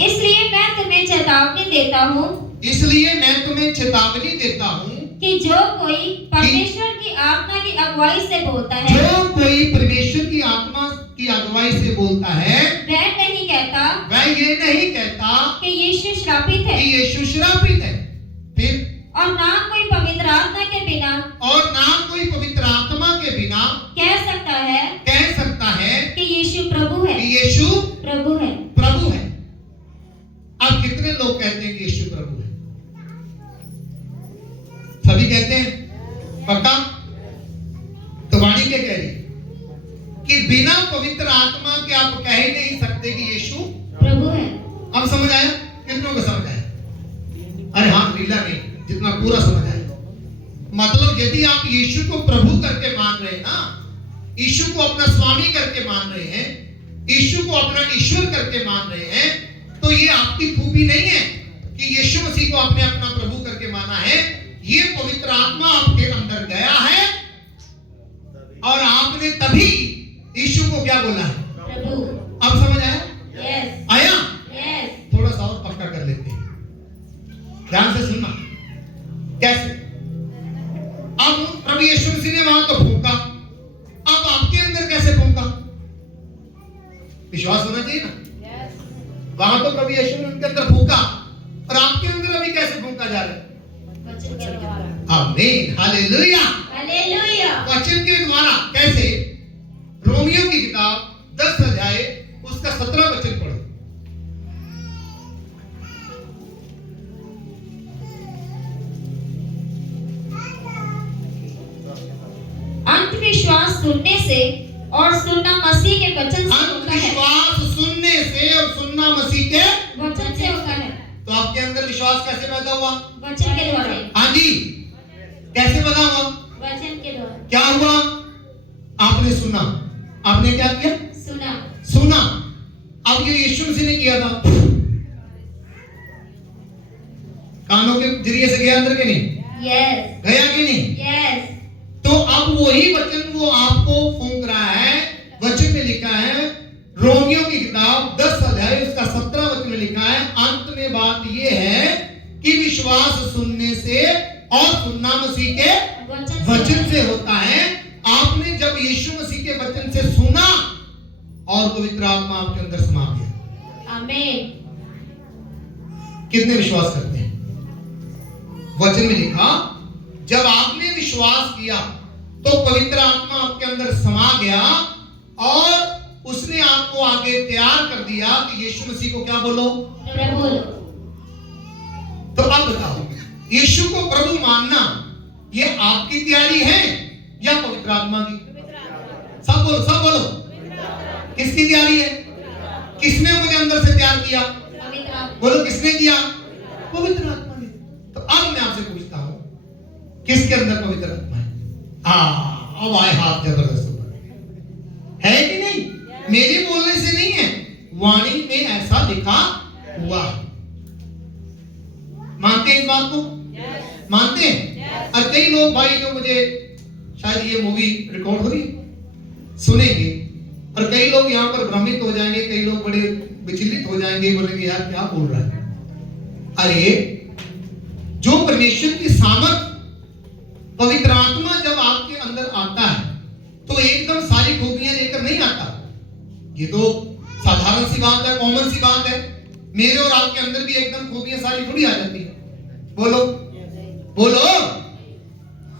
इसलिए मैं तुम्हें चेतावनी देता हूँ कि जो कोई परमेश्वर की आत्मा की अगुवाई से बोलता है, जो कोई परमेश्वर की आत्मा की अगुवाई से बोलता है, वह ये नहीं कहता कि यीशु श्रापित है, फिर और ना कोई पवित्र आत्मा के बिना कह सकता है कि यीशु प्रभु है। अब कितने लोग कहते हैं कि यीशु प्रभु है? सभी कहते हैं? पक्का? तो वाणी क्या कह रही है कि बिना पवित्र आत्मा के आप कह ही नहीं सकते कि यीशु प्रभु है। अब समझ आया? कितनों को समझ आया? अरे हाथ लीला नहीं, जितना पूरा समझ आया। मतलब यदि आप यीशु को प्रभु करके मान रहे हैं ना, यीशु को अपना स्वामी करके मान रहे हैं, यीशु को अपना ईश्वर करके मान रहे हैं, तो ये आपकी खूबी नहीं है कि यीशु मसीह को आपने अपना प्रभु करके माना है। ये पवित्र आत्मा आपके अंदर गया है और आपने तभी यीशु को क्या बोला है? प्रभु। अब समझ आया? यस। आया? यस। थोड़ा सा और पक्का कर लेते हैं, ध्यान से सुनना। कैसे? अब प्रभु यीशु मसीह ने वहां तो फूंका, अब आपके अंदर कैसे फूंका? विश्वास होना चाहिए ना। वहां तो प्रभु यीशु ने उनके अंदर फूंका, और आपके अंदर अभी कैसे फूंका जा रहा है? वचन के द्वारा। आमीन, हालेलुया। हालेलुया। वचन के द्वारा कैसे? रोमियो की किताब 10 अध्याय उसका 17 वचन पढ़ो। अंधविश्वास सुनने से और सुनना मसीह के वचन से होता है। अंधविश्वास सुनने से और सुनना मसीह के वचन से होता है। तो आपके अंदर विश्वास कैसे पैदा हुआ? वचन के द्वारा। हाँ जी, कैसे पैदा हुआ? वचन के द्वारा। क्या हुआ? आपने सुना। आपने क्या किया? सुना। अब ये यीशु मसीह ने किया था, कानों के जरिए से गया अंदर के नहीं? यस। गया कि नहीं? यस। तो अब वही वचन वो आपको फूंक रहा है। वचन में लिखा है, रोमियो की किताब 10 अध्याय उसका 17 वचन में लिखा है, अंत में बात ये है कि विश्वास सुनने से और सुनना मसीह के वचन से होता है। आपने जब यीशु मसीह के वचन से सुना और पवित्र आत्मा आपके अंदर समा गया। आमीन। कितने विश्वास करते हैं? वचन में लिखा, जब आपने विश्वास किया तो पवित्र आत्मा आपके अंदर समा गया और उसने आपको आगे तैयार कर दिया कि यीशु मसीह को क्या बोलो? प्रभु। तो अब बताओ, यीशु को प्रभु मानना ये आपकी तैयारी है या पवित्र आत्मा की? सब बोलो। किसकी तैयारी है? किसने मुझे अंदर से तैयार किया? बोलो, किसने किया? पवित्र आत्मा ने। तो अब मैं आपसे पूछता हूं, किसके अंदर पवित्र आत्मा है? अब आए हाथ जबरदस्त ऊपर, है कि नहीं? मेरे बोलने से नहीं है, वाणी में ऐसा लिखा हुआ है। मानते हैं इस बात को? मानते हैं? और कई लोग भाई जो मुझे, शायद ये मूवी रिकॉर्ड हो रही है, सुनेंगे और कई लोग यहाँ पर भ्रमित हो जाएंगे, कई लोग बड़े विचलित हो जाएंगे, बोलेंगे यार क्या बोल रहा है। अरे जो परमेश्वर की सामर्थ पवित्र आत्मा जब आपके अंदर आता है तो एकदम सारी खूबियां लेकर नहीं आता। ये तो साधारण सी बात है, कॉमन सी बात है। मेरे और आपके अंदर भी एकदम खूबियां सारी थोड़ी आ जाती है। बोलो।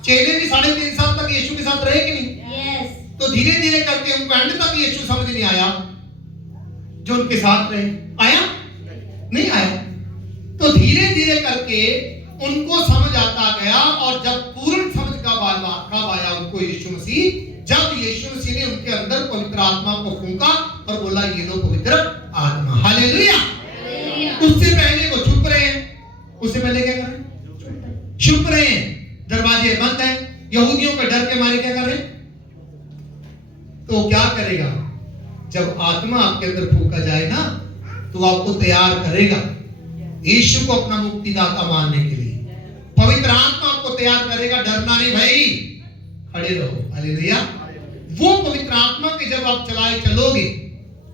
चेले भी 3.5 साल तक यीशु के साथ रहे कि नहीं? यस। तो धीरे धीरे करके उनको एंड तक यीशु समझ नहीं आया जो उनके साथ रहे। आया? नहीं आया। तो धीरे धीरे करके उनको समझ आता गया, और जब पूर्ण समझ कब आया उनको यीशु मसीह, जब यीशु मसीह ने उनके अंदर पवित्र आत्मा को फूंका और बोला ये लो पवित्र आत्मा। हालेलुया। उससे पहले वो चुप रहे हैं। उससे पहले क्या कर रहे हैं? चुप रहे हैं, दरवाजे बंद हैं, यहूदियों के डर के मारे क्या कर रहे हैं? तो क्या करेगा? जब आत्मा आपके अंदर फूंका जाए ना, तो आपको तैयार करेगा यीशु को अपना मुक्तिदाता मानने के लिए। पवित्र आत्मा आपको तैयार करेगा। डरना नहीं भाई, खड़े रहो। हालेलुया। वो पवित्र आत्मा के जब आप चलाए चलोगे,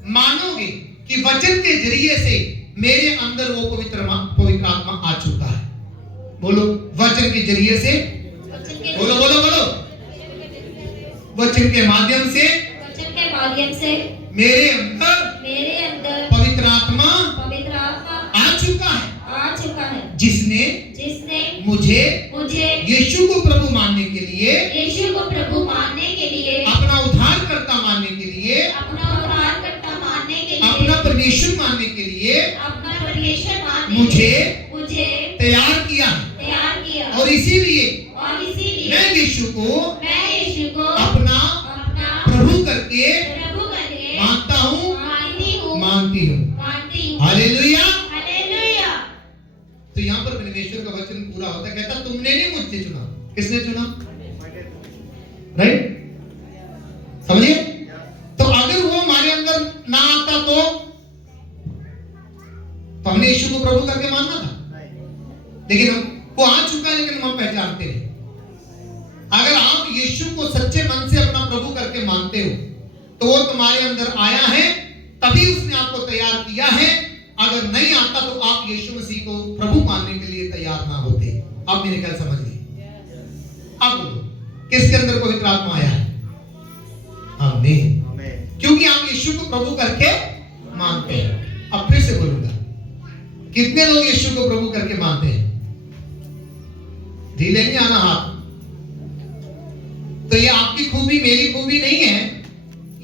मानोगे कि वचन के जरिए से मेरे अंदर वो पवित्र आत्मा आ चुका है। बोलो, वचन के जरिए से, बोलो बोलो बोलो, वचन के माध्यम से मेरे अंदर पवित्र आत्मा आ चुका है, जिसने मुझे यीशु को प्रभु मानने के लिए, अपना उद्धारकर्ता मानने के लिए, अपना परमेश्वर मानने के लिए मुझे तैयार किया। और इसीलिए मैं यीशु को अपना प्रभु करके मानती हूँ। हालेलुया। तो यहाँ पर परमेश्वर का वचन पूरा होता है, कहता तुमने नहीं मुझसे चुना, किसने चुना? राइट, समझिए। तो अगर वो हमारे अंदर ना आता तो हमने यीशु को प्रभु करके मानना था, लेकिन वो आ चुका है, लेकिन हम पहचानते नहीं। अगर आप यीशु को सच्चे मन से अपना प्रभु करके मानते हो तो वो तुम्हारे अंदर आया है, तभी उसने आपको तैयार किया है। अगर नहीं आता तो आप यीशु मसीह को प्रभु मानने के लिए तैयार ना होते। आप मेरे ख्याल समझ गए। अब बोलो, किसके अंदर पवित्र आत्मा आया है? आमीन। क्योंकि आप यीशु को प्रभु करके मानते हैं। अब फिर से बोलूंगा, कितने लोग यीशु को प्रभु करके मानते हैं? ढीले नहीं आना हाथ। तो ये आपकी खूबी, मेरी खूबी नहीं है,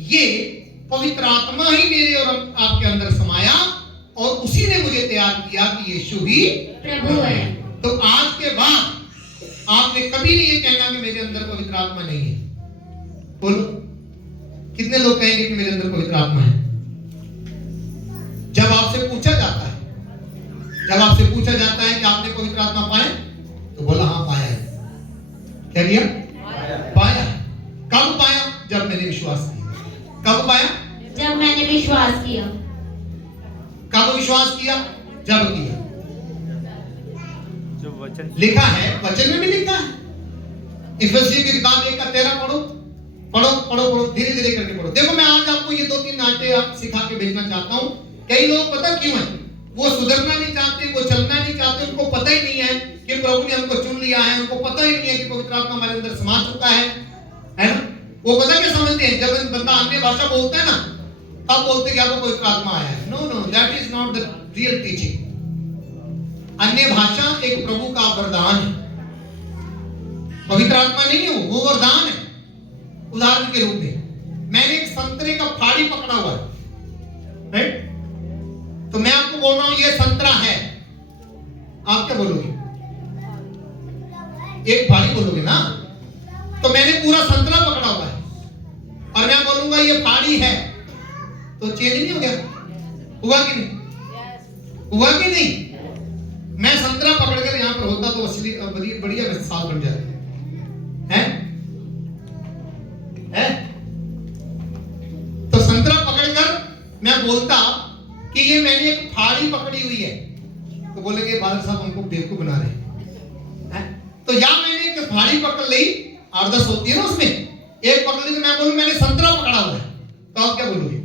ये पवित्र आत्मा ही मेरे और आपके अंदर समाया और उसी ने मुझे तैयार किया कि यीशु ही प्रभु है। तो आज के बाद आपने कभी नहीं ये कहना कि मेरे अंदर पवित्र आत्मा नहीं है। बोलो, कितने लोग कहेंगे कि मेरे अंदर पवित्र आत्मा है? जब आपसे पूछा जाता है कि आपने पवित्र आत्मा पाया, तो बोला हाँ पाया है। क्या किया? पाया। कब पाया? जब मैंने विश्वास किया। कब पाया? जब मैंने विश्वास किया। कब विश्वास किया? जब किया। जो वचन लिखा है, वचन में भी लिखा है। इफिसियों की किताब 1:13 पढ़ो, धीरे धीरे करके पढ़ो। देखो, मैं आज आपको ये 2-3 नाटे सिखा के भेजना चाहता हूँ। कई लोग पता क्यों है, वो सुधरना नहीं चाहते, वो चलना नहीं चाहते, उनको पता ही नहीं है कि प्रभु ने हमको चुन लिया है, उनको पता ही नहीं है कि पवित्र आत्मा हमारे अंदर समा चुका है ना? वो पता क्या समझते हैं, जब बंदा अन्य भाषा बोलता है ना, तब बोलते कि आपको पवित्र आत्मा आया है। No, that is not the real teaching. अन्य भाषा एक प्रभु का वरदान है, पवित्र आत्मा नहीं है, वो वरदान है। उदाहरण के रूप में मैंने एक संतरे का फाड़ी पकड़ा हुआ है, राइट? तो मैं आपको बोल रहा हूं ये संतरा है, आप क्या बोलोगे? एक फाड़ी बोलोगे ना? तो मैंने पूरा संतरा पकड़ा हुआ है और मैं बोलूंगा ये फाड़ी है, तो चेंज नहीं हो गया? हुआ कि नहीं? हुआ कि नहीं? मैं संतरा पकड़कर यहां पर होता तो असली बढ़िया साल बन जाता है। तो संतरा पकड़कर मैं बोलता कि ये मैंने एक फाड़ी पकड़ी हुई है, तो बोलेंगे फादर साहब हमको बेवकूफ बना रहे हैं। तो या मैंने एक फाड़ी पकड़ ली, 8-10 होती है ना उसमें, एक पकड़ ली, तो मैं बोलूं मैंने संतरा पकड़ा हुआ है, तो आप क्या बोलोगे?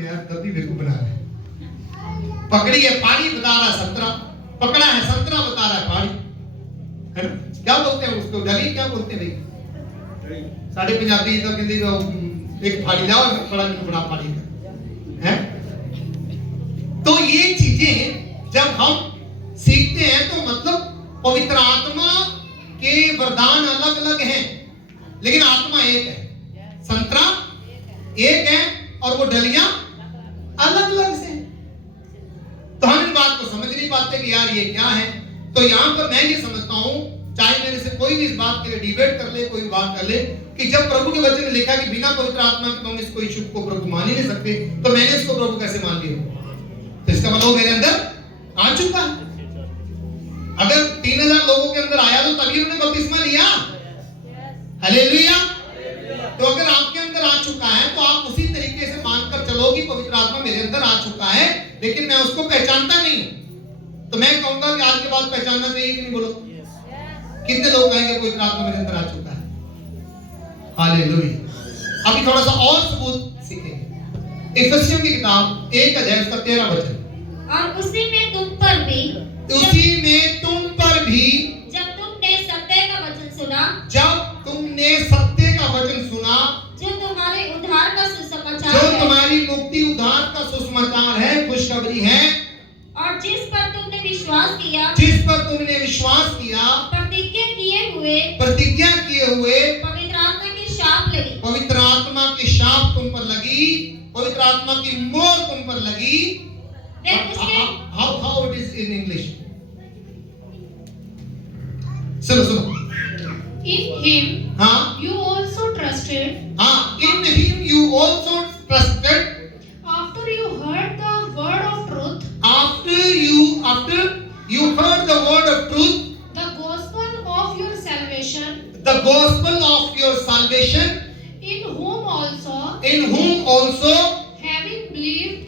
यार तभी बेवकूफ बना रहे हैं। पकड़ी है फाड़ी, बता रहा है संतरा, पकड़ा है संतरा, बता रहा है फाड़ी, है ना? क्या बोलते हैं उसको? डली क्या बोलते हैं भाई? साढ़े पंजाबी तो कहते एक फाड़ी लाओ, बड़ा फाड़ी है। तो ये चीजें जब हम सीखते हैं तो मतलब पवित्र आत्मा के वरदान अलग अलग हैं, लेकिन आत्मा एक है, संतरा एक है और वो डलियां अलग अलग से। तो हम इन बात को समझ नहीं पाते कि यार ये क्या है। तो यहां पर मैं ये समझता हूं, चाहे मेरे से कोई भी इस बात के लिए डिबेट कर ले, कोई बात कर ले, कि जब प्रभु के वचन में लिखा कि बिना पवित्र आत्मा के तुम इसको यीशु को प्रभु मान ही नहीं सकते, तो मैंने इसको प्रभु कैसे मान लिया? तो इसका मतलब मेरे अंदर आ चुका है। अगर 3000 लोगों के अंदर आया तो तभी उन्होंने बपतिस्मा लिया। हालेलुया। तो अगर आपके अंदर आ चुका है तो आप उसी तरीके से मानकर चलो कि पवित्र आत्मा मेरे अंदर आ चुका है, लेकिन मैं उसको पहचानता नहीं। तो मैं कहूंगा कि आज के बाद पहचानना चाहिए कि नहीं? बोलो, कितने लोग कहेंगे पवित्र आत्मा मेरे अंदर आ चुका है? हालेलुया। अभी थोड़ा सा और सबूत सीखेंगे। इफिसियों की किताब 1 अध्याय उसका 13 वचन। और उसी में तुम पर भी जब तुमने सत्य का वचन सुना, जो तुम्हारे उद्धार का सुसमाचार जो है, तुम्हारी मुक्ति उद्धार का सुसमाचार है, खुशखबरी है, और जिस पर तुमने विश्वास किया, प्रतिज्ञा किए हुए पवित्र आत्मा की शाप लगी, पवित्र आत्मा की शाप तुम पर लगी, पवित्र आत्मा की मोहर तुम पर लगी। फिर उसके How it is in English? सुनो। In him हाँ you also trusted in him you also trusted after you heard the word of truth, after you heard the word of truth, the gospel of your salvation, the gospel of your salvation, in whom also having believed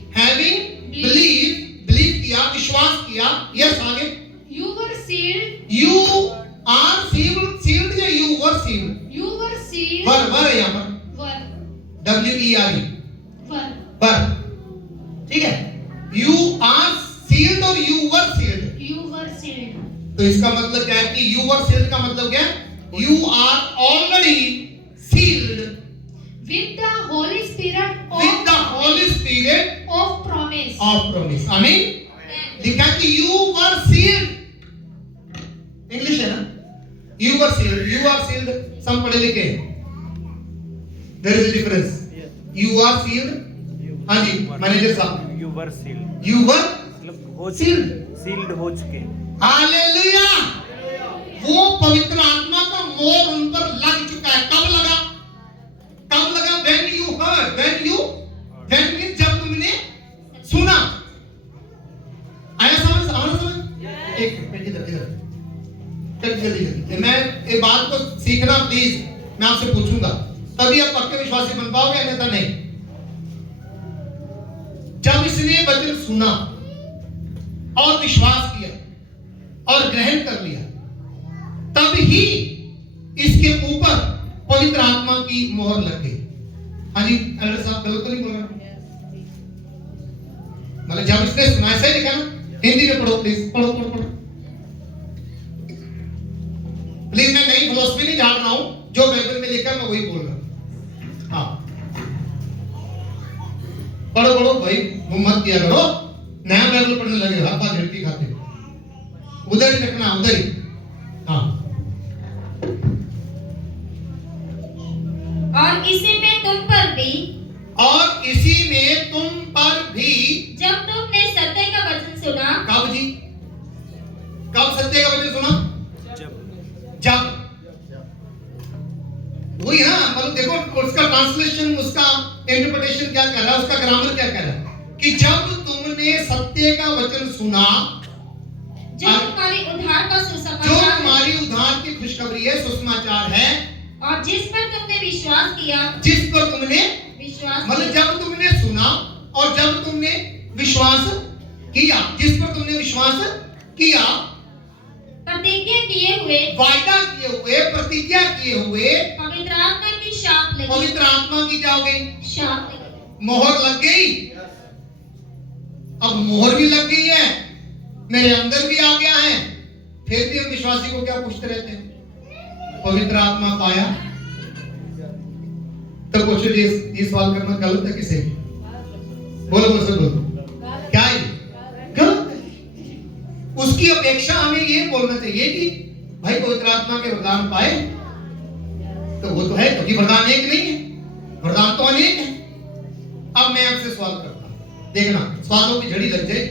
किया, विश्वास किया, yes आगे, you were sealed, you are sealed या you were sealed, वर है यहाँ पर, WERE, वर, ठीक है, you are sealed और you were sealed, तो इसका मतलब क्या है कि you were sealed का मतलब क्या है? You are already sealed with the Holy Spirit of promise. आमीन। लिखा कि you were sealed, इंग्लिश है ना, you are sealed, सब पढ़े लिखे हैं, there is a difference, you are sealed, हाँ जी मैनेजर साहब, You were sealed, you were मतलब हो sealed, sealed हो चुके। हालेलुया, वो पवित्र आत्मा का मोहर उन पर लग चुका है। कब लगा? when you heard, when means जब तुमने सुना, आया समझ? एक मिनट इधर जल्दी मैं ये बात को सीखना प्लीज, मैं आपसे पूछूंगा तभी आप पक्के विश्वासी बन पाओगे, अन्यथा नहीं। जब इसने वचन सुना और विश्वास किया और ग्रहण कर लिया, तब ही इसके ऊपर पवित्र आत्मा की मोहर लग गई। हाँ जी एल्डर साहब, गलत तो नहीं बोल रहा? मतलब जब इसने सुना, ऐसा ही लिखा ना, हिंदी में पढ़ो प्लीज, पढ़ो प्लीज। मैं नई फिलॉसफी नहीं झाड़ रहा हूं, जो बाइबल में लिखा मैं वही बोल रहा हूं। हाँ पढ़ो भाई, मत किया करो, नया बाइबल पढ़ने लगे हाथ झटकी खाते, उधर ही रखना, उधर ही। हाँ, और इसी में तुम पर भी जब तुमने सत्य का वचन सुना, कब सत्य का वचन सुना? जब वही है ना, मतलब देखो उसका ट्रांसलेशन, उसका इंटरप्रिटेशन क्या कह रहा है, उसका ग्रामर क्या कह रहा है कि जब तुमने सत्य का वचन सुना, जो तुम्हारी उद्धार का जो सुसमाचार तुम्हारी उद्धार की खुशखबरी है, सुसमाचार है, और जिस पर तुमने विश्वास किया, मतलब जब तुमने सुना और जब तुमने विश्वास किया, जिस पर तुमने विश्वास किया, प्रतिज्ञा किए हुए, वायदा किए हुए, प्रतिज्ञा किए हुए, पवित्र आत्मा की शाप लगी, पवित्र आत्मा की क्या हो गई? शाप लगी, मोहर लग गई। अब मोहर भी लग गई है, मेरे अंदर भी आ गया है, फिर भी हम विश्वासी को क्या पूछते रहते हैं? पवित्र आत्मा पाया? तो कुछ ये सवाल करना गलत है किसे? बोलो क्या है? गलत है। उसकी अपेक्षा हमें ये बोलना चाहिए कि भाई पवित्र आत्मा के वरदान पाए, तो वो तो है, क्योंकि वरदान एक नहीं है, वरदान तो अनेक है। अब मैं आपसे सवाल करता हूं, देखना सवालों की झड़ी लग जाए।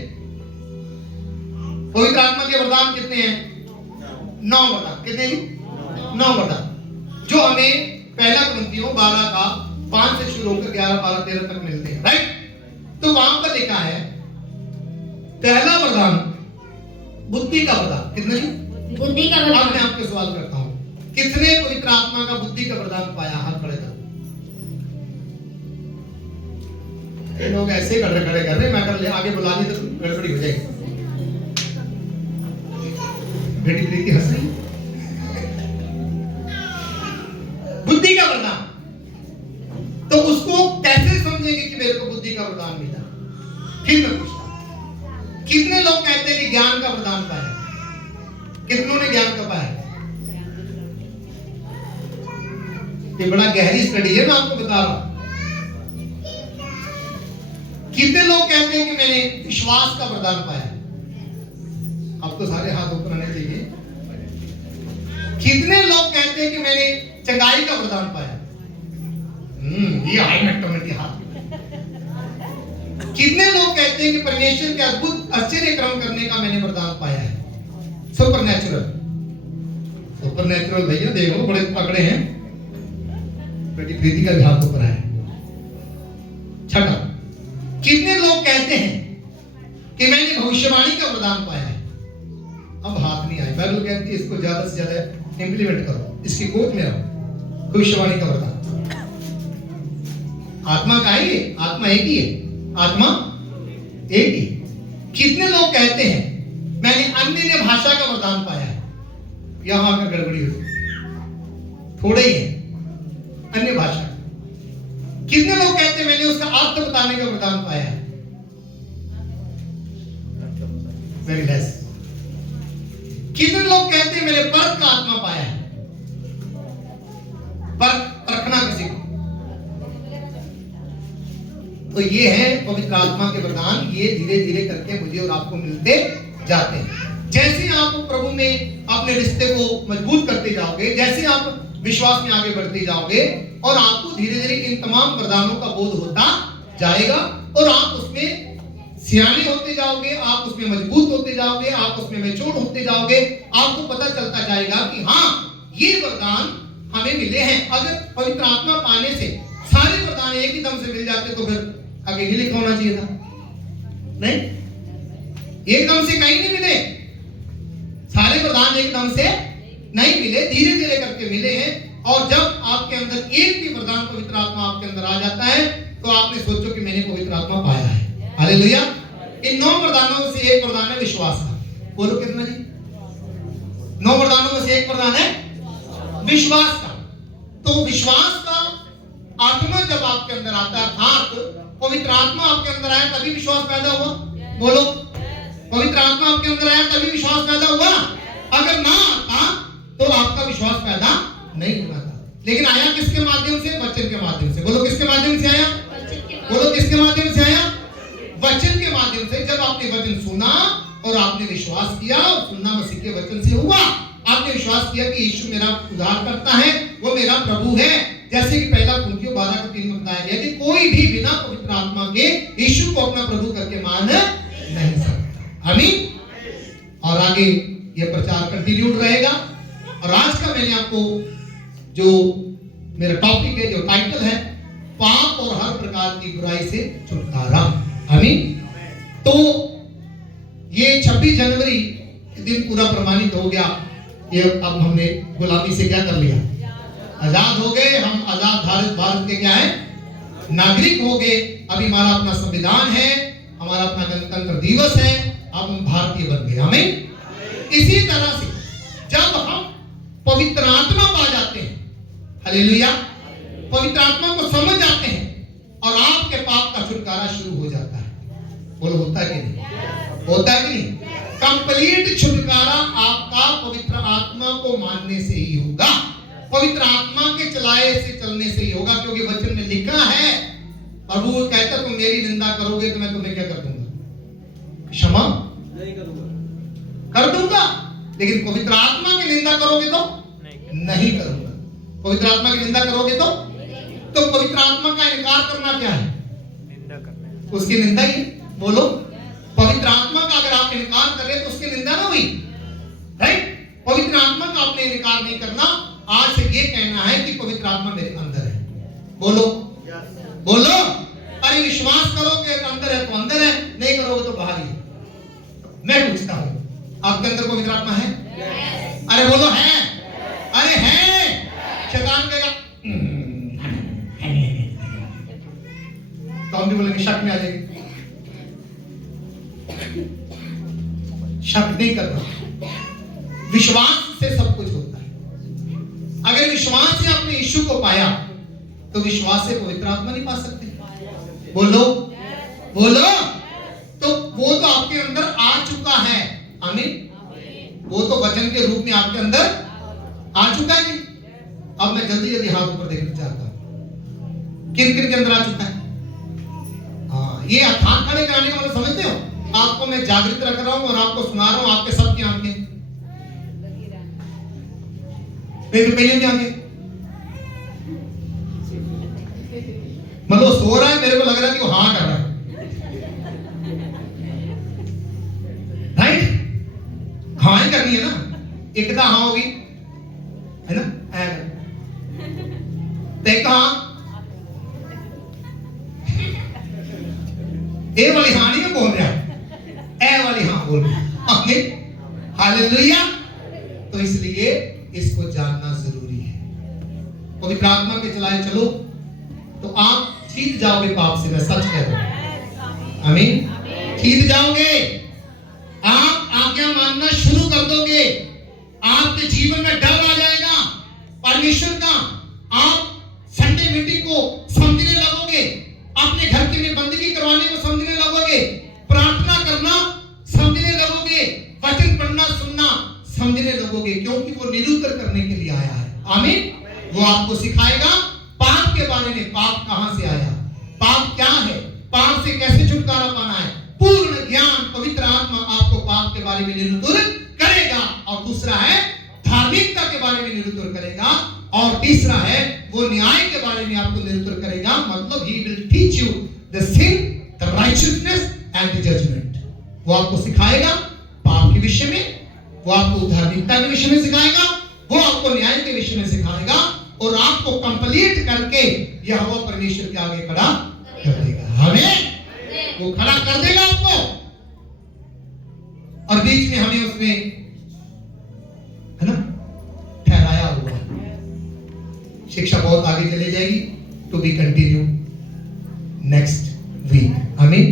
पवित्र आत्मा के वरदान कितने हैं? 9 वरदान। कितने जी? 9 वरदान, जो हमें पहला कुरिन्थियों 12 का 5 से शुरू होकर 11, 12, 13 तक मिलते हैं, राइट? तो वहां पर लिखा है पहला वरदान बुद्धि का वरदान। कितने जी? बुद्धि का अब वरदान। मैं आपको सवाल करता हूं, कितने पवित्र आत्मा का बुद्धि का वरदान पाया? हाथ खड़े कर। ये लोग ऐसे खड़े कर रहे, मैं कर ले आगे बुला ली तो गड़बड़ी हो जाएगी। बेटी प्रीति हंस रही। बुद्धि का वरदान, तो उसको कैसे समझेंगे कि मेरे को बुद्धि का फिर मैं पूछता हूं, कितने लोग कहते हैं कि ज्ञान का वरदान पाया? कितनों ने ज्ञान का पाया? ये बड़ा गहरी स्टडी है, मैं आपको बता रहा हूं। कितने लोग कहते हैं कि मैंने विश्वास का वरदान पाया? आपको सारे हाथ ऊपर आने चाहिए। कितने लोग कहते हैं कि मैंने चंगाई का वरदान पाया? ये हाई मैक्टोमेटी हाथ। कितने लोग कहते हैं कि परमेश्वर के अद्भुत आश्चर्य कर्म करने का मैंने वरदान पाया है? सुपरनैचुरल। सुपरनैचुरल भैया देखो बड़े पकड़े हैं। बेटी प्रीति का भी हाथ ऊपर है। छठा, कितने लोग कहते हैं कि मैंने भविष्यवाणी का वरदान पाया है? अब हाथ नहीं आए। बाइबल कहती है इसको ज्यादा से ज्यादा इंप्लीमेंट करो, इसकी कोच में रहो। भविष्यवाणी का वरदान आत्मा का है, ये आत्मा एक ही है, आत्मा एक ही। कितने लोग कहते हैं मैंने अन्य भाषा का वरदान पाया है? यहां आकर गड़बड़ी हुई, थोड़े ही है अन्य भाषा। कितने लोग कहते हैं मैंने उसका अर्थ बताने का वरदान पाया है? Very less. कितने लोग कहते हैं मैंने परख का आत्मा पाया है? परखना किसी को। तो ये है पवित्र आत्मा के वरदान। ये धीरे धीरे करके मुझे और आपको मिलते जाते हैं। जैसे आप प्रभु में अपने रिश्ते को मजबूत करते जाओगे, जैसे आप विश्वास में आगे बढ़ते जाओगे, और आपको धीरे धीरे इन तमाम वरदानों का बोध होता जाएगा, और आप उसमें सियाने होते जाओगे, आप उसमें मजबूत होते जाओगे, आप उसमें मैच्योर होते जाओगे। आपको पता चलता जाएगा कि हाँ, ये वरदान हमें मिले हैं। अगर पवित्र आत्मा पाने से सारे वरदान एक ही दम से मिल जाते तो फिर आगे नहीं लिखा होना चाहिए था। नहीं, एकदम से कहीं नहीं मिले, सारे वरदान एकदम से नहीं मिले, धीरे धीरे करके मिले हैं। और जब आपके अंदर एक भी वरदान पवित्र आत्मा आपके अंदर आ जाता है तो आपने सोचो कि मैंने पवित्र आत्मा पाया है। हालेलुया। इन 9 वरदानों से एक वरदान है विश्वास का। बोलो कितना जी? 9 वरदानों में से एक वरदान है विश्वास का। तो विश्वास का आत्मा जब आपके अंदर आता है, अर्थात पवित्र आत्मा आपके अंदर आया तभी विश्वास पैदा हुआ। बोलो, पवित्र आत्मा आपके अंदर आया तभी विश्वास पैदा हुआ। अगर ना आता तो आपका विश्वास पैदा नहीं होना था। लेकिन आया किसके माध्यम से? वचन के माध्यम से। बोलो किसके माध्यम से आया? बोलो किसके माध्यम से आया? वचन के माध्यम से। जब आपने वचन सुना और आपने विश्वास किया, और सुनना मसीह के वचन से हुआ, आपने विश्वास किया कि यीशु मेरा उद्धार करता है, वो मेरा प्रभु है। जैसे कि पहला कुरिन्थियों 12:3 में बताया गया कि कोई भी बिना पवित्र आत्मा के यीशु को अपना प्रभु करके मान नहीं सकता। आमीन। और आगे ये प्रचार कंटिन्यूड रहेगा। और आज का मैंने आपको जो मेरा टॉपिक है, जो टाइटल है, पाप और हर प्रकार की बुराई से छुटकारा। आमीन। तो ये 26 जनवरी दिन पूरा प्रमाणित हो गया। ये अब हमने गुलामी से क्या कर लिया? आजाद हो गए। हम आजाद भारत के क्या है? नागरिक हो गए। अभी हमारा अपना संविधान है, हमारा अपना गणतंत्र दिवस है, अब हम भारतीय बन गए। आमीन। इसी तरह से जब हम पवित्र आत्मा पा जाते हैं, हालेलुया, पवित्र आत्मा को समझ जाते हैं, और आपके पाप का छुटकारा शुरू हो जाता है। बोलो होता है कि नहीं? होता है कि नहीं? कंप्लीट छुटकारा आपका पवित्र आत्मा को मानने से ही होगा, पवित्र आत्मा के चलाए से चलने से ही होगा। क्योंकि वचन में लिखा है, प्रभु कहता तुम मेरी निंदा करोगे तो मैं तुम्हें क्या कर दूंगा? क्षमा नहीं करूंगा, कर दूंगा। लेकिन पवित्र आत्मा की निंदा करोगे तो नहीं करूंगा। पवित्र आत्मा की निंदा करोगे तो पवित्र आत्मा का इनकार करना क्या है? निंदा करना, उसकी निंदा ही। बोलो, पवित्र आत्मा का अगर आप इनकार कर रहे तो उसकी निंदा ना हुई, राइट? पवित्र आत्मा का आपने इनकार नहीं करना। आज से ये कहना है कि पवित्र आत्मा मेरे अंदर है। बोलो बोलो। अरे विश्वास करोगे तो अंदर है तो अंदर है, नहीं करोगे तो बाहर ही है। मैं पूछता हूं, आपके अंदर पवित्र आत्मा है? अरे बोलो है। अरे है। शैतान कहेगा तो हम भी बोलेंगे, शक में आ जाएंगे। शक नहीं करना, विश्वास से सब कुछ होता है। अगर विश्वास से आपने यीशु को पाया तो विश्वास से पवित्र आत्मा नहीं पा सकते। बोलो बोलो। आपके अंदर आ चुका है? अब मैं जल्दी जल्दी हाथ ऊपर देखना चाहता हूं, किन किन के अंदर आ चुका है? हाँ, ये हाथ खड़े कराने का मतलब समझते हो? आपको मैं जागृत रख रहा हूं और आपको सुना रहा हूं, आपके सबकी आंखें नहीं तो कहीं आंखें, मतलब सो रहा है, मेरे को लग रहा है कि वो हाँ कर रहा है, राइट? हाँ ही करनी है ना, एकता हाँ होगी, है ना? एक हाँ, ए वाली हाँ नहीं बोल रहा, ए वाली हाँ बोल रहा। आमीन, हालेलुया। तो इसलिए इसको जानना जरूरी है। पवित्र आत्मा के चलाए चलो तो आप जीत जाओगे पाप से, मैं सच कह रहा हूं। आमीन, जीत जाओगे। आप आज्ञा मानना शुरू कर दोगे, आपके जीवन में डर आ जाएगा परमेश्वर का। आप संडे मीटिंग को समझने लगोगे, अपने घर की में बंदगी करवाने को समझने लगोगे, प्रार्थना करना समझने लगोगे, वचन पढ़ना सुनना समझने लगोगे, क्योंकि वो निरूपण करने के लिए आया है। आमीन। वो आपको सिखाएगा पाप के बारे में, पाप कहां से आया, पाप क्या है, पाप से कैसे छुटकारा पाना है। पूर्ण ज्ञान पवित्र आत्मा आपको पाप के बारे में निरूपण करेगा। और दूसरा है धार्मिकता के बारे में निरूपण करेगा। और तीसरा है वो न्याय के बारे में आपको निरूपण करेगा। मतलब he will teach you the sin, the righteousness and the judgment। वो आपको सिखाएगा पाप के विषय में, वो आपको धार्मिकता के विषय में सिखाएगा, वो आपको न्याय के विषय में सिखाएगा, और आपको कंप्लीट करके यहोवा परमेश्वर के आगे खड़ा कर देगा। हमें वो खड़ा कर देगा आपको, और बीच में हमें उसने, है ना, ठहराया हुआ। शिक्षा बहुत आगे चली जाएगी, to be continue next week. आमीन।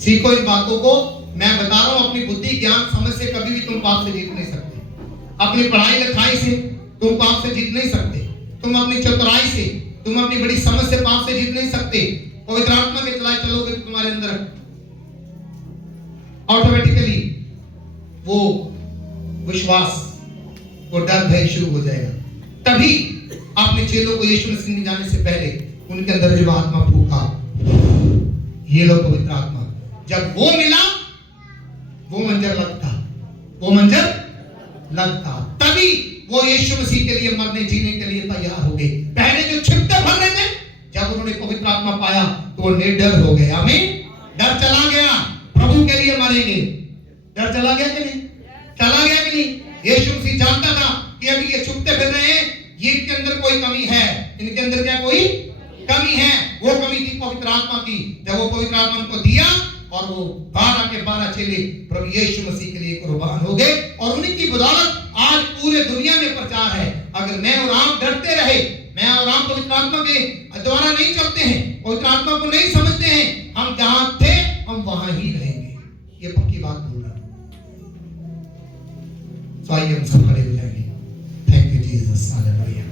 सीखो इन बातों को। मैं बता रहा हूं, अपनी बुद्धि ज्ञान समझ से कभी भी तुम पाप से जीत नहीं सकते। अपनी पढ़ाई लिखाई से तुम पाप से जीत नहीं सकते। तुम अपनी चतुराई से, तुम अपनी बड़ी समझ से पाप से जीत नहीं सकते। पवित्र आत्मा के चलाए चलोगे तो तुम्हारे अंदर ऑटोमेटिकली वो विश्वास, वो डर भय शुरू हो जाएगा। तभी अपने चेलों को यीशु मसीह में जाने से पहले उनके अंदर जब आत्मा फूका, ये लो पवित्र आत्मा, जब वो मिला वो मंजर लगता, वो मंजर लगता, तभी वो यीशु मसीह के लिए मरने जीने के लिए तैयार हो गए। पहले जो छिपते भर रहे थे, जब उन्होंने पवित्र आत्मा पाया तो वो निडर हो गए। आमीन। डर चला गया, प्रभु के लिए मरेंगे। डर चला गया कि नहीं? चला गया कि नहीं? यीशु मसीह जानता था कि अभी ये छुपते फिर रहे हैं, ये इनके अंदर कोई कमी है। इनके अंदर क्या कोई कमी है? वो कमी थी पवित्र आत्मा की। जब वो पवित्र आत्मा को दिया और वो 12 के 12 चेले प्रभु यीशु मसीह के लिए कुर्बान हो गए, और उन्हीं की बदौलत आज पूरे दुनिया में प्रचार है। अगर मैं और आप डरते रहे, मैं और आप पवित्र आत्मा के द्वारा नहीं चलते हैं, पवित्र आत्मा को नहीं समझते हैं, हम जहां थे हम वहां ही रहेंगे। ये पक्की बात बोल रहा हूं। तो आइए हम सब खड़े हो जाएंगे। Thank you Jesus. हालेलुया।